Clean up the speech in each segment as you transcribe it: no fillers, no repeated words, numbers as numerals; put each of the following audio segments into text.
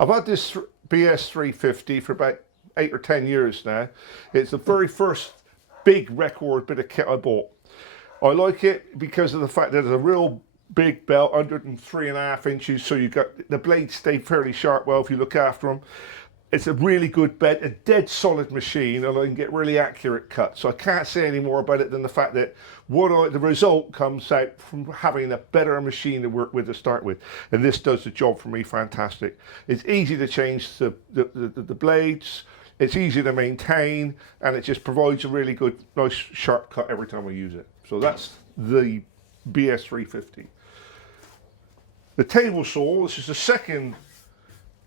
I've had this BS 350 for about 8 or 10 years now. It's the very first big record bit of kit I bought. I like it because of the fact that there's a real big belt, 103.5 inches, so you got the blades stay fairly sharp well if you look after them. It's a really good bed, a dead solid machine, and I can get really accurate cuts. So I can't say any more about it than the fact that the result comes out from having a better machine to work with to start with. And this does the job for me fantastic. It's easy to change the blades, it's easy to maintain, and it just provides a really good, nice sharp cut every time I use it. So that's the BS 350. The table saw, this is the second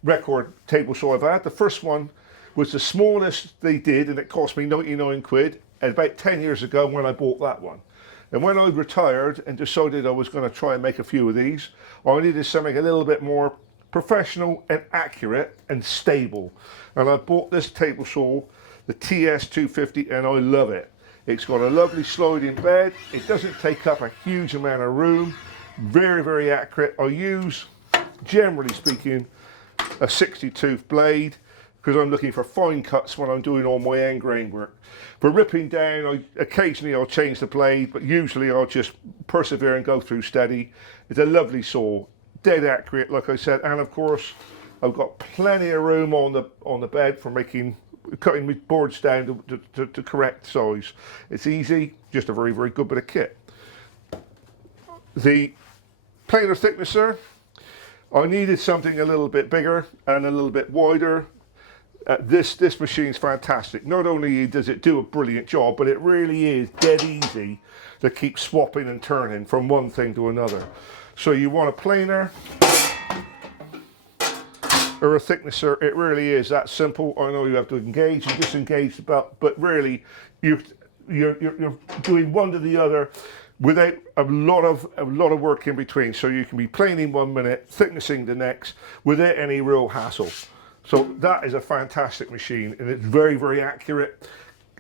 record table saw I've had. The first one was the smallest they did, and it cost me 99 quid about 10 years ago when I bought that one. And when I retired and decided I was going to try and make a few of these, I needed something a little bit more professional and accurate and stable. And I bought this table saw, the TS250, and I love it. It's got a lovely sliding bed. It doesn't take up a huge amount of room. Very, very accurate. I use, generally speaking, a 60-tooth blade because I'm looking for fine cuts when I'm doing all my end grain work. For ripping down, occasionally I'll change the blade, but usually I'll just persevere and go through steady. It's a lovely saw, dead accurate, like I said, and of course I've got plenty of room on the bed for cutting my boards down to correct size. It's easy, just a very, very good bit of kit. The planer thicknesser, I needed something a little bit bigger and a little bit wider. This machine's fantastic. Not only does it do a brilliant job, but it really is dead easy to keep swapping and turning from one thing to another. So you want a planer or a thicknesser, it really is that simple. I know you have to engage and disengage the belt, but really you're doing one to the other without a lot of work in between. So you can be planing 1 minute, thicknessing the next, without any real hassle. So that is a fantastic machine, and it's very, very accurate.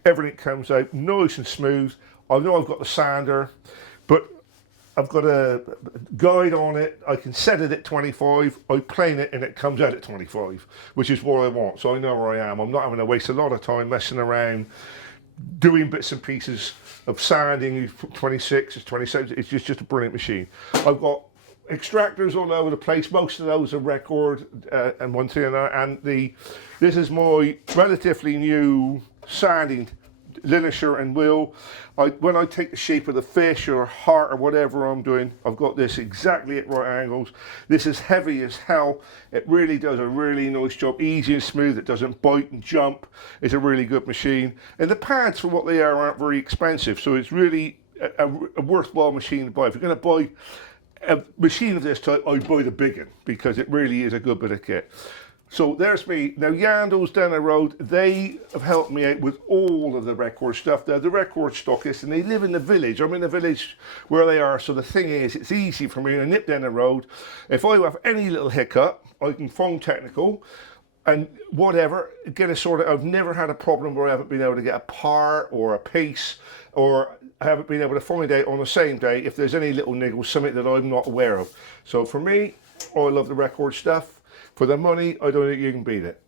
Everything comes out nice and smooth. I know I've got the sander, but I've got a guide on it. I can set it at 25. I plane it and it comes out at 25, which is what I want. So I know where I am. I'm not having to waste a lot of time messing around, doing bits and pieces of sanding. 26, it's 27. It's just a brilliant machine. I've got extractors all over the place. Most of those are record and one thing, and this is my relatively new sanding linisher and wheel. When I take the shape of the fish or heart or whatever I'm doing, I've got this exactly at right angles. This is heavy as hell. It really does a really nice job, easy and smooth. It doesn't bite and jump. It's a really good machine, and the pads for what they are aren't very expensive, so it's really a worthwhile machine to buy. If you're going to buy a machine of this type, I'd buy the big one because it really is a good bit of kit. So there's me. Now Yando's down the road, they have helped me out with all of the record stuff. They're the record stockists and they live in the village. I'm in the village where they are, so the thing is, it's easy for me to nip down the road. If I have any little hiccup, I can phone technical and whatever, get a sort of, I've never had a problem where I haven't been able to get a part or a piece, or I haven't been able to find out on the same day if there's any little niggles, something that I'm not aware of. So for me, I love the record stuff. For the money, I don't think you can beat it.